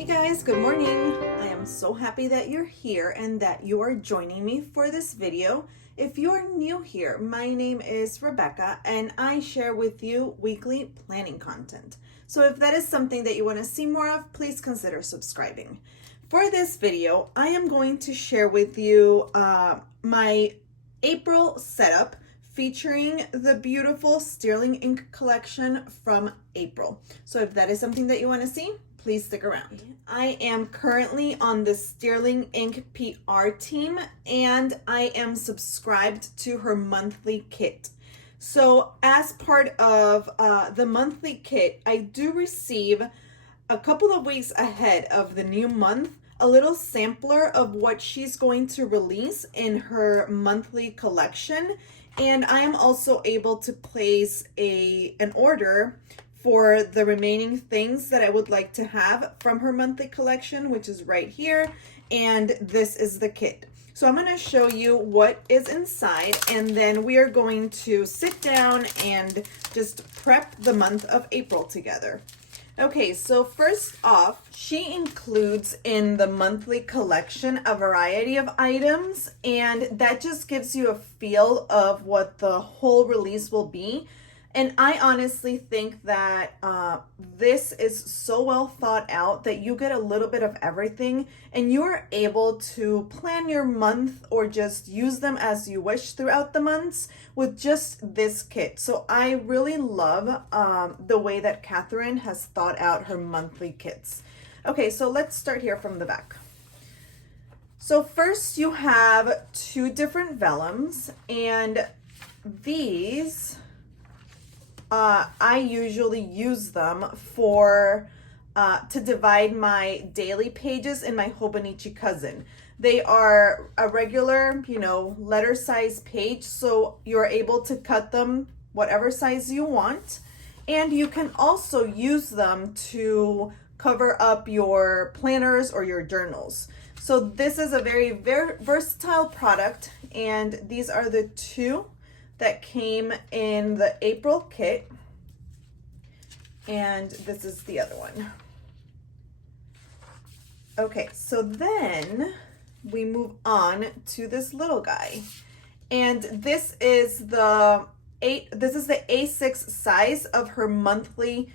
Hey guys, good morning. I am so happy that you're here and that you are joining me for this video. If you're new here, my name is Rebecca and I share with you weekly planning content. So if that is something that you want to see more of, please consider subscribing. For this video, I am going to share with you my April setup featuring the beautiful Sterling ink collection from April. So if that is something that you want to see, please stick around. I am currently on the Sterling Ink PR team and I am subscribed to her monthly kit. So as part of the monthly kit, I do receive a couple of weeks ahead of the new month a little sampler of what she's going to release in her monthly collection. And I am also able to place an order for the remaining things that I would like to have from her monthly collection, which is right here. And this is the kit. So I'm gonna show you what is inside, and then we are going to sit down and just prep the month of April together. Okay, so first off, she includes in the monthly collection a variety of items, and that just gives you a feel of what the whole release will be. And I honestly think that this is so well thought out that you get a little bit of everything and you're able to plan your month or just use them as you wish throughout the months with just this kit. So I really love the way that Catherine has thought out her monthly kits. Okay, so let's start here from the back. So first you have two different vellums, and these I usually use them for to divide my daily pages in my Hobonichi cousin. They are a regular, letter size page, so you're able to cut them whatever size you want. And you can also use them to cover up your planners or your journals. So this is a very, very versatile product, and these are the two that came in the April kit, and this is the other one. Okay, so then we move on to this little guy, and this is the A6 size of her monthly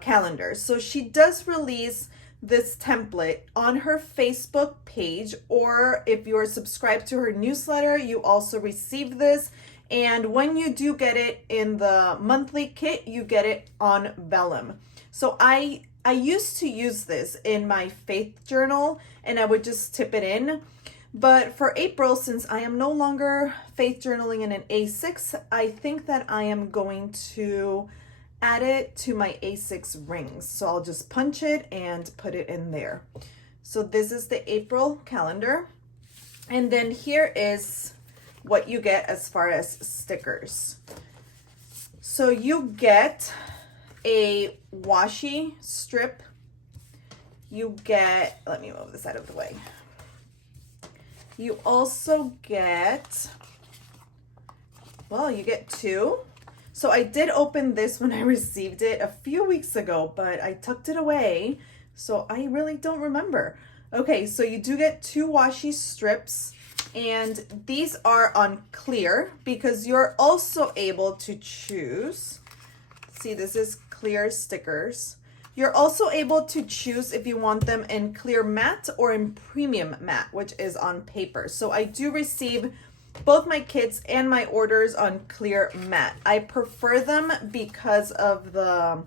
calendar. So she does release this template on her Facebook page, or if you're subscribed to her newsletter, you also receive this. And when you do get it in the monthly kit, you get it on vellum. So I used to use this in my faith journal and I would just tip it in. But for April, since I am no longer faith journaling in an A6, I think that I am going to add it to my A6 rings. So I'll just punch it and put it in there. So this is the April calendar. And then here is what you get as far as stickers. So you get a washi strip. You get, let me move this out of the way. You also get, well, you get two. So I did open this when I received it a few weeks ago, but I tucked it away, so I really don't remember. Okay, so you do get two washi strips, and these are on clear because you're also able to choose. See, this is clear stickers. You're also able to choose if you want them in clear matte or in premium matte, which is on paper. So I do receive both my kits and my orders on clear matte. I prefer them because of the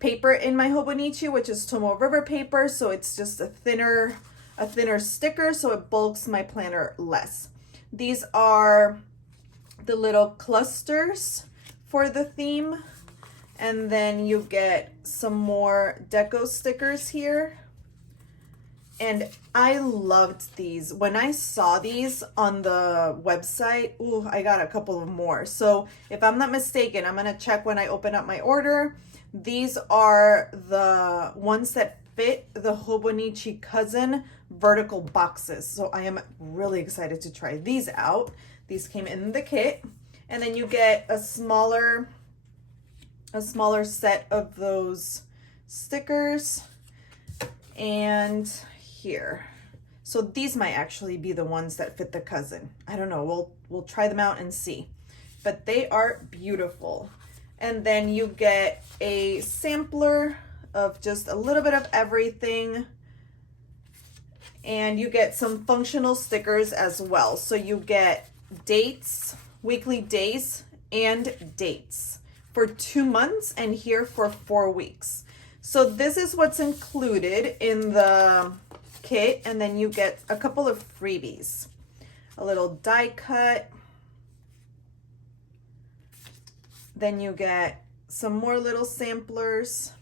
paper in my Hobonichi, which is Tomoe River paper. So it's just a thinner sticker, so it bulks my planner less. These are the little clusters for the theme, and then you get some more deco stickers here. And I loved these. When I saw these on the website, ooh, I got a couple of more. So if I'm not mistaken, I'm gonna check when I open up my order. These are the ones that fit the Hobonichi cousin vertical boxes. So I am really excited to try these out. These came in the kit, and then you get a smaller set of those stickers. and here. So these might actually be the ones that fit the cousin. I don't know, we'll try them out and see. But they are beautiful. And then you get a sampler of just a little bit of everything. And you get some functional stickers as well. So you get dates, weekly days, and dates for 2 months, and here for 4 weeks. So this is what's included in the kit, and then you get a couple of freebies. A little die cut. Then you get some more little samplers.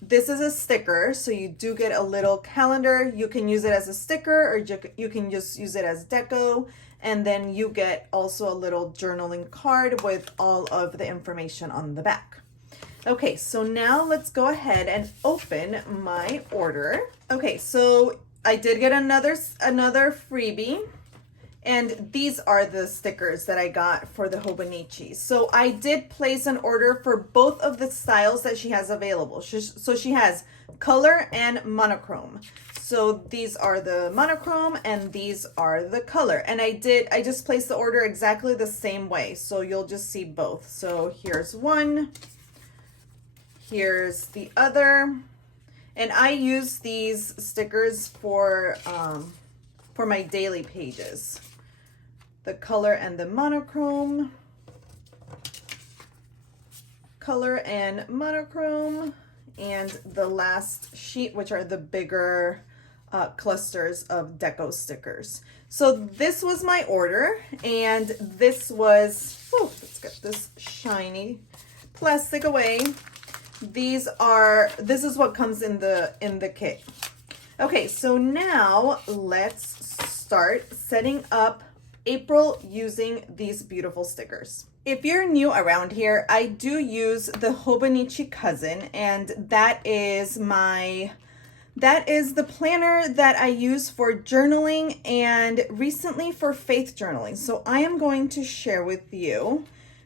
This is a sticker, so you do get a little calendar. You can use it as a sticker, or you can just use it as deco. And then you get also a little journaling card with all of the information on the back. Okay, so now let's go ahead and open my order. Okay, so I did get another freebie. And these are the stickers that I got for the Hobonichi. So I did place an order for both of the styles that she has available. So she has color and monochrome. So these are the monochrome and these are the color. And I just placed the order exactly the same way. So you'll just see both. So here's one, here's the other. And I use these stickers for my daily pages. The color and the monochrome, color and monochrome, and the last sheet, which are the bigger clusters of deco stickers. So this was my order, and this was, let's get this shiny plastic away. This is what comes in the kit. Okay, so now let's start setting up April using these beautiful stickers. If you're new around here, I do use the Hobonichi Cousin, and that is the planner that I use for journaling and recently for faith journaling. So I am going to share with you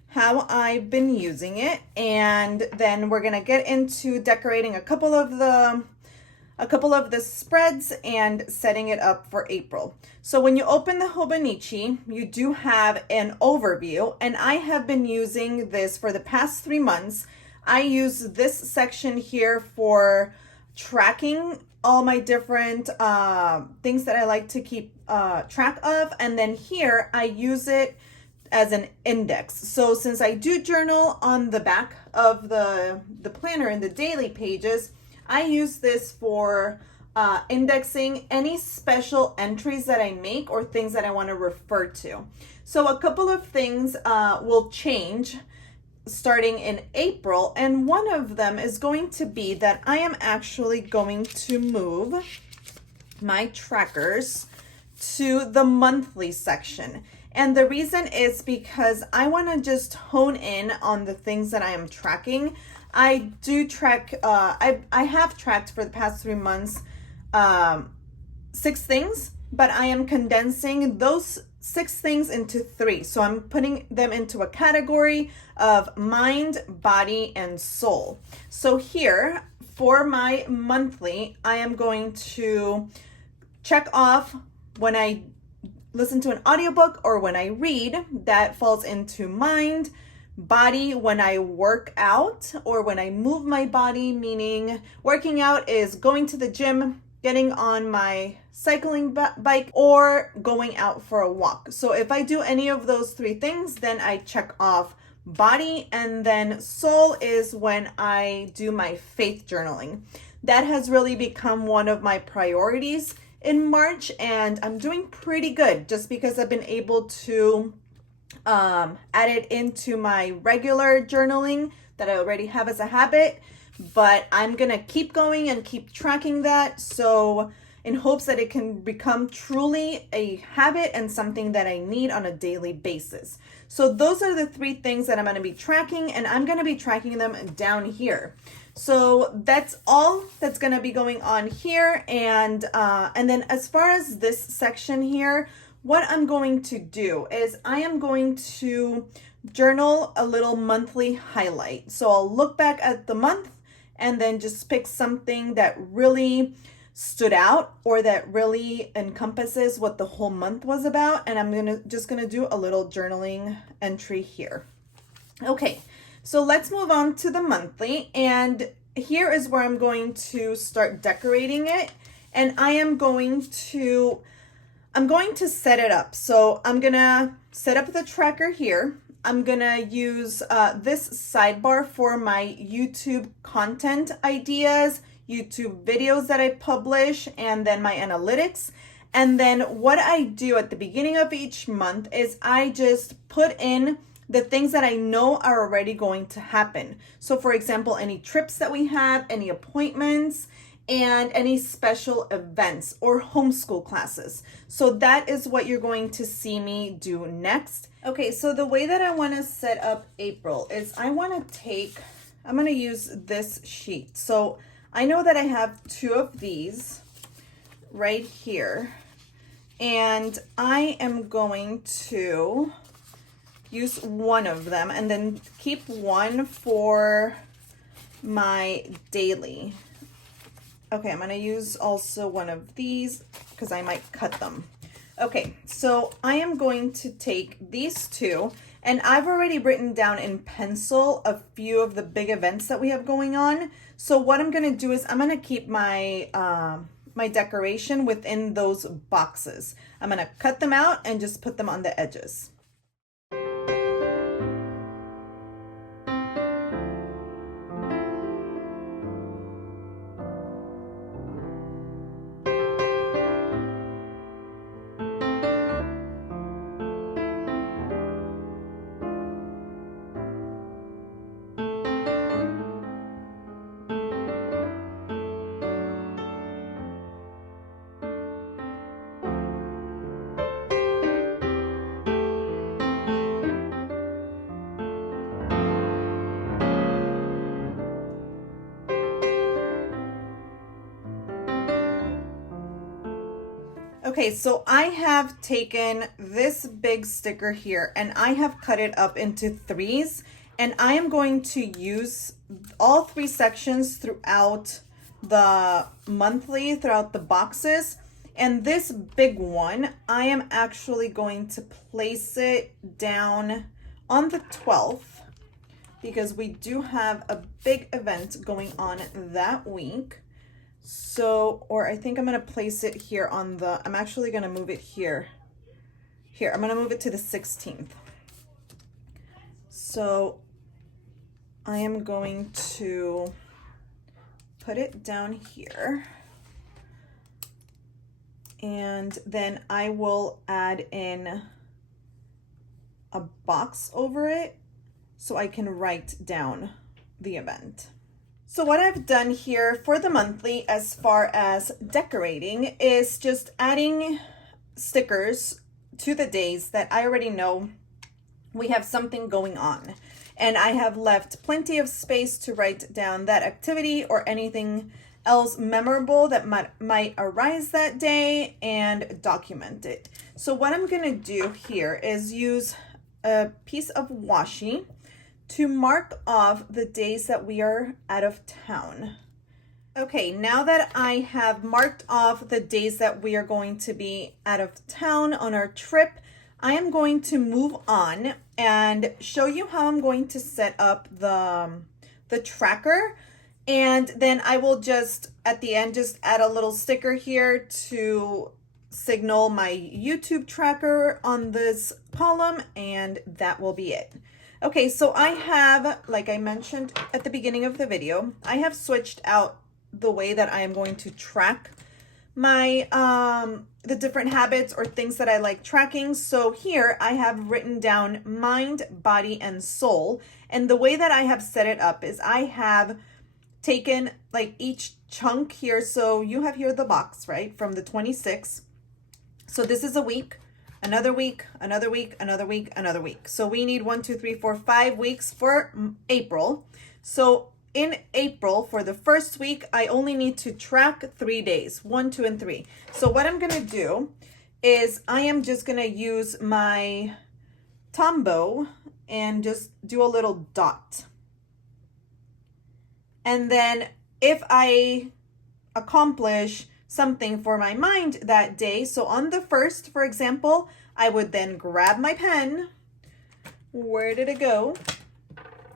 how I've been using it, and then we're gonna get into decorating a couple of the spreads and setting it up for April. So when you open the Hobonichi, you do have an overview, and I have been using this for the past 3 months. I use this section here for tracking all my different things that I like to keep track of, and then here I use it as an index. So since I do journal on the back of the planner in the daily pages, I use this for indexing any special entries that I make or things that I want to refer to. So a couple of things will change starting in April, and one of them is going to be that I am actually going to move my trackers to the monthly section. And the reason is because I want to just hone in on the things that I am tracking. I do track, I have tracked for the past 3 months 6 things, but I am condensing those 6 things into 3. So I'm putting them into a category of mind, body, and soul. So here for my monthly, I am going to check off when I listen to an audiobook or when I read. That falls into mind. Body, when I work out or when I move my body, meaning working out is going to the gym, getting on my cycling bike, or going out for a walk. So if I do any of those 3 things, then I check off body. And then soul is when I do my faith journaling. That has really become one of my priorities in March, and I'm doing pretty good just because I've been able to add it into my regular journaling that I already have as a habit. But I'm gonna keep going and keep tracking that, so in hopes that it can become truly a habit and something that I need on a daily basis. So those are the 3 things that I'm gonna be tracking, and I'm gonna be tracking them down here. So that's all that's gonna be going on here. And then as far as this section here, what I'm going to do is I am going to journal a little monthly highlight. So I'll look back at the month and then just pick something that really stood out or that really encompasses what the whole month was about. And I'm just gonna do a little journaling entry here. Okay, so let's move on to the monthly, and here is where I'm going to start decorating it. And I'm going to set it up. So I'm gonna set up the tracker here. I'm gonna use this sidebar for my YouTube content ideas, YouTube videos that I publish, and then my analytics. And then what I do at the beginning of each month is I just put in the things that I know are already going to happen. So for example, any trips that we have, any appointments, and any special events or homeschool classes. So that is what you're going to see me do next. Okay, so the way that I want to set up April is I'm going to use this sheet. So I know that I have 2 of these right here, and I am going to use one of them and then keep one for my daily. Okay, I'm going to use also one of these because I might cut them. Okay, so I am going to take these 2, and I've already written down in pencil a few of the big events that we have going on. So what I'm going to do is I'm going to keep my my decoration within those boxes. I'm going to cut them out and just put them on the edges. Okay, so I have taken this big sticker here and I have cut it up into 3s, and I am going to use all 3 sections throughout the monthly, throughout the boxes. And this big one, I am actually going to place it down on the 12th because we do have a big event going on that week. So, or I think I'm going to place it here on the, I'm actually going to move it here. Here, I'm going to move it to the 16th. So I am going to put it down here. And then I will add in a box over it so I can write down the event. So what I've done here for the monthly as far as decorating is just adding stickers to the days that I already know we have something going on. And I have left plenty of space to write down that activity or anything else memorable that might arise that day and document it. So what I'm gonna do here is use a piece of washi to mark off the days that we are out of town. Okay, now that I have marked off the days that we are going to be out of town on our trip, I am going to move on and show you how I'm going to set up the tracker. And then I will just, at the end, just add a little sticker here to signal my YouTube tracker on this column, and that will be it. Okay, so I have, like I mentioned at the beginning of the video, I have switched out the way that I am going to track my the different habits or things that I like tracking. So here I have written down mind, body, and soul. And the way that I have set it up is I have taken like each chunk here. So you have here the box, right, from the 26th. So this is a week, another week, another week, another week, another week. So we need 1, 2, 3, 4, 5 weeks for April. So in April, for the first week, I only need to track 3 days, 1, 2, and 3. So what I'm gonna do is I am just gonna use my Tombow and just do a little dot. And then if I accomplish something for my mind that day, so on the 1st, for example, I would then grab my pen. Where did it go?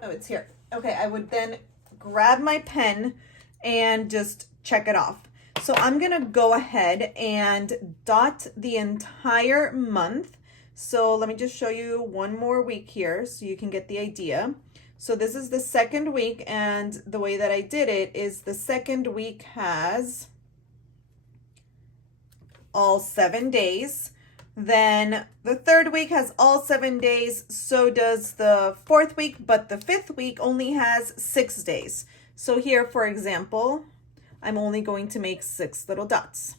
Oh, it's here. Okay, I would then grab my pen and just check it off. So I'm gonna go ahead and dot the entire month. So let me just show you one more week here so you can get the idea. So this is the 2nd week, and the way that I did it is the 2nd week has all 7 days. Then the 3rd week has all 7 days. So does the 4th week, but the 5th week only has 6 days. So here, for example, I'm only going to make 6 little dots.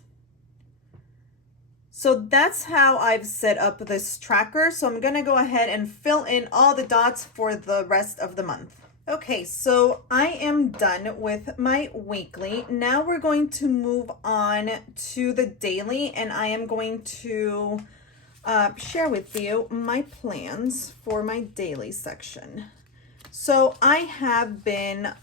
So that's how I've set up this tracker. So I'm gonna go ahead and fill in all the dots for the rest of the month. Okay, so I am done with my weekly. Now we're going to move on to the daily, and I am going to share with you my plans for my daily section. So I have been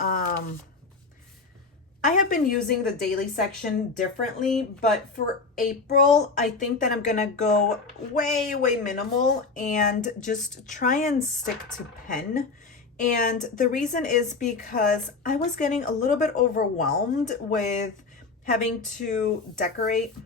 using the daily section differently, but for April, I think that I'm gonna go way minimal and just try and stick to pen. And the reason is because I was getting a little bit overwhelmed with having to decorate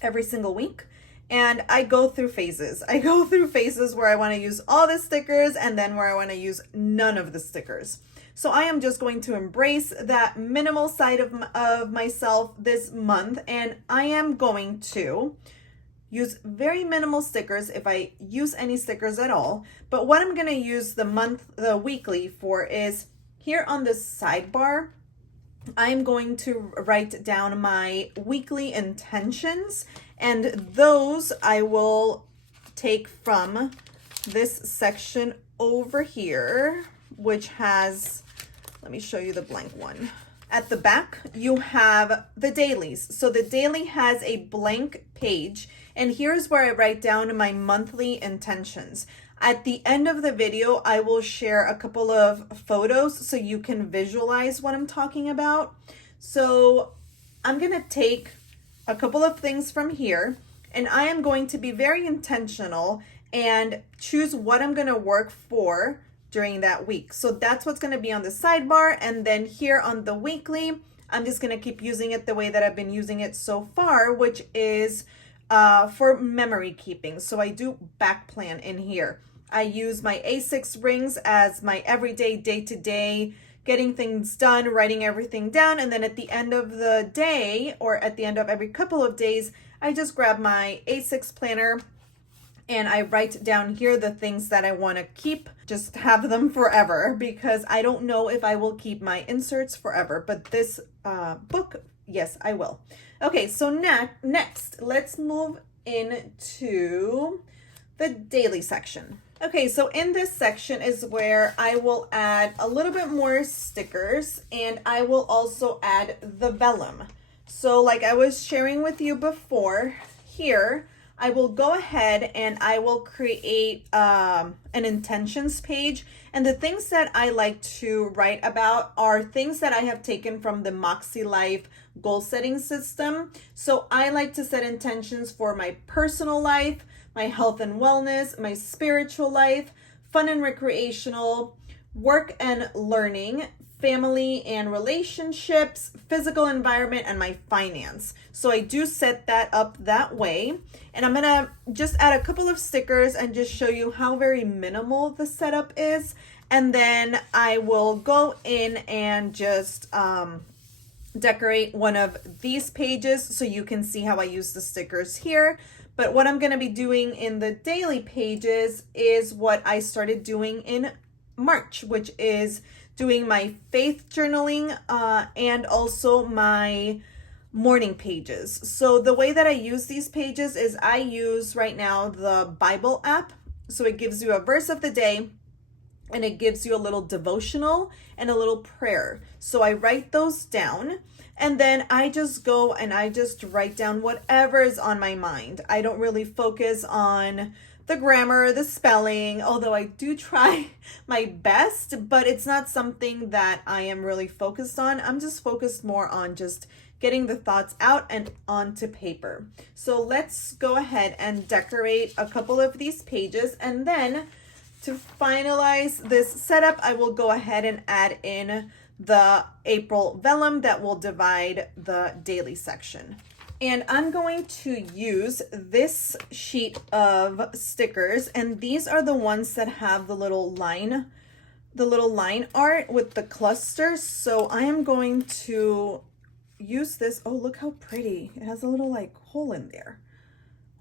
every single week. And I go through phases. I go through phases where I want to use all the stickers and then where I want to use none of the stickers. So I am just going to embrace that minimal side of myself this month, and I am going to use very minimal stickers if I use any stickers at all. But what I'm going to use the weekly for is here on this sidebar, I'm going to write down my weekly intentions, and those I will take from this section over here, which has, let me show you the blank one. At the back, you have the dailies. So the daily has a blank page, and here's where I write down my monthly intentions. At the end of the video, I will share a couple of photos so you can visualize what I'm talking about. So I'm gonna take a couple of things from here, and I am going to be very intentional and choose what I'm gonna work for during that week. So that's what's gonna be on the sidebar, and then here on the weekly, I'm just gonna keep using it the way that I've been using it so far, which is for memory keeping. So I do back plan in here. I use my A6 rings as my everyday, day-to-day, getting things done, writing everything down, and then at the end of the day, or at the end of every couple of days, I just grab my A6 planner and I write down here the things that I want to keep, just have them forever, because I don't know if I will keep my inserts forever, but this book, yes, I will. Okay, so next, let's move into the daily section. Okay, so in this section is where I will add a little bit more stickers, and I will also add the vellum. So like I was sharing with you before, here, I will go ahead and I will create an intentions page. And the things that I like to write about are things that I have taken from the Moxie Life goal setting system. So I like to set intentions for my personal life, my health and wellness, my spiritual life, fun and recreational, work and learning, family and relationships, physical environment, and my finance. So I do set that up that way. And I'm gonna just add a couple of stickers and just show you how very minimal the setup is. And then I will go in and just decorate one of these pages so you can see how I use the stickers here. But what I'm gonna be doing in the daily pages is what I started doing in March, which is doing my faith journaling and also my morning pages. So the way that I use these pages is I use right now the Bible app. So it gives you a verse of the day and it gives you a little devotional and a little prayer. So I write those down, and then I just go and I just write down whatever is on my mind. I don't really focus on the grammar, the spelling, although I do try my best, but it's not something that I am really focused on. I'm just focused more on just getting the thoughts out and onto paper. So let's go ahead and decorate a couple of these pages, and then to finalize this setup, I will go ahead and add in the April vellum that will divide the daily section. And I'm going to use this sheet of stickers, and these are the ones that have the little line art with the clusters. So I am going to use this. Oh, look how pretty. It has a little like hole in there.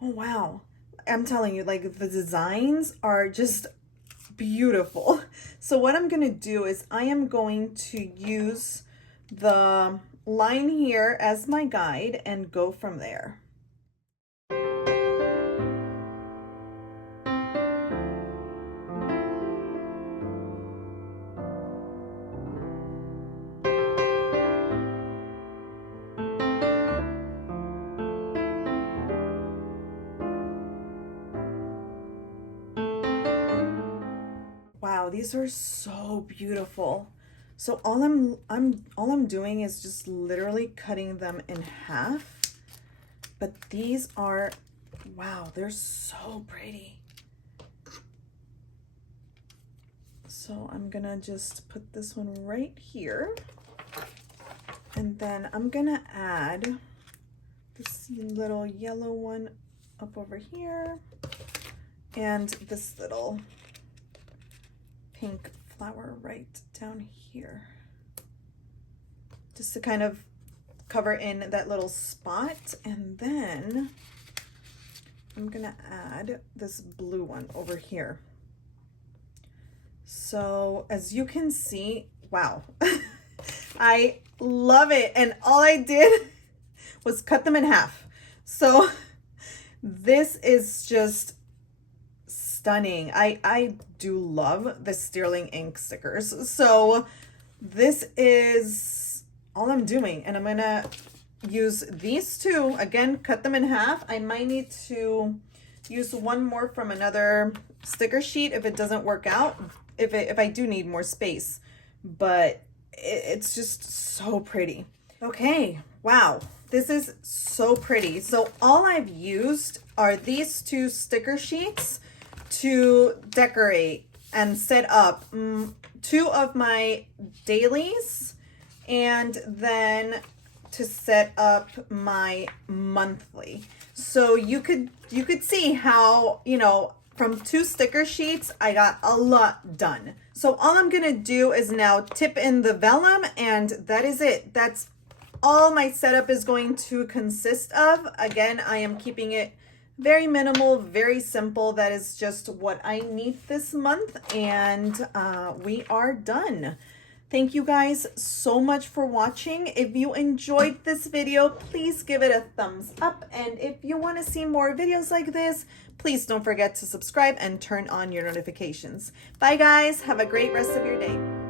Oh, wow. I'm telling you, like, the designs are just beautiful. So what I'm going to do is I am going to use the line here as my guide and go from there. Wow, these are so beautiful. So all I'm doing is just literally cutting them in half. But these are, wow, they're so pretty. So I'm gonna just put this one right here. And then I'm gonna add this little yellow one up over here and this little pink flower right down here, just to kind of cover in that little spot. And then I'm gonna add this blue one over here. So as you can see, wow, I love it. And all I did was cut them in half. So this is just stunning. I do love the Sterling ink stickers. So this is all I'm doing. And I'm gonna use these two, again, cut them in half. I might need to use one more from another sticker sheet if it doesn't work out, if I do need more space. But it's just so pretty. Okay, wow, this is so pretty. So all I've used are these two sticker sheets to decorate and set up two of my dailies, and then to set up my monthly. So you could see how, you know, from two sticker sheets, I got a lot done. So all I'm gonna do is now tip in the vellum, and that is it. That's all my setup is going to consist of. Again, I am keeping it very minimal, very simple. That is just what I need this month, and we are done. Thank you guys so much for watching. If you enjoyed this video, please give it a thumbs up. And if you want to see more videos like this, please don't forget to subscribe and turn on your notifications. Bye guys, have a great rest of your day.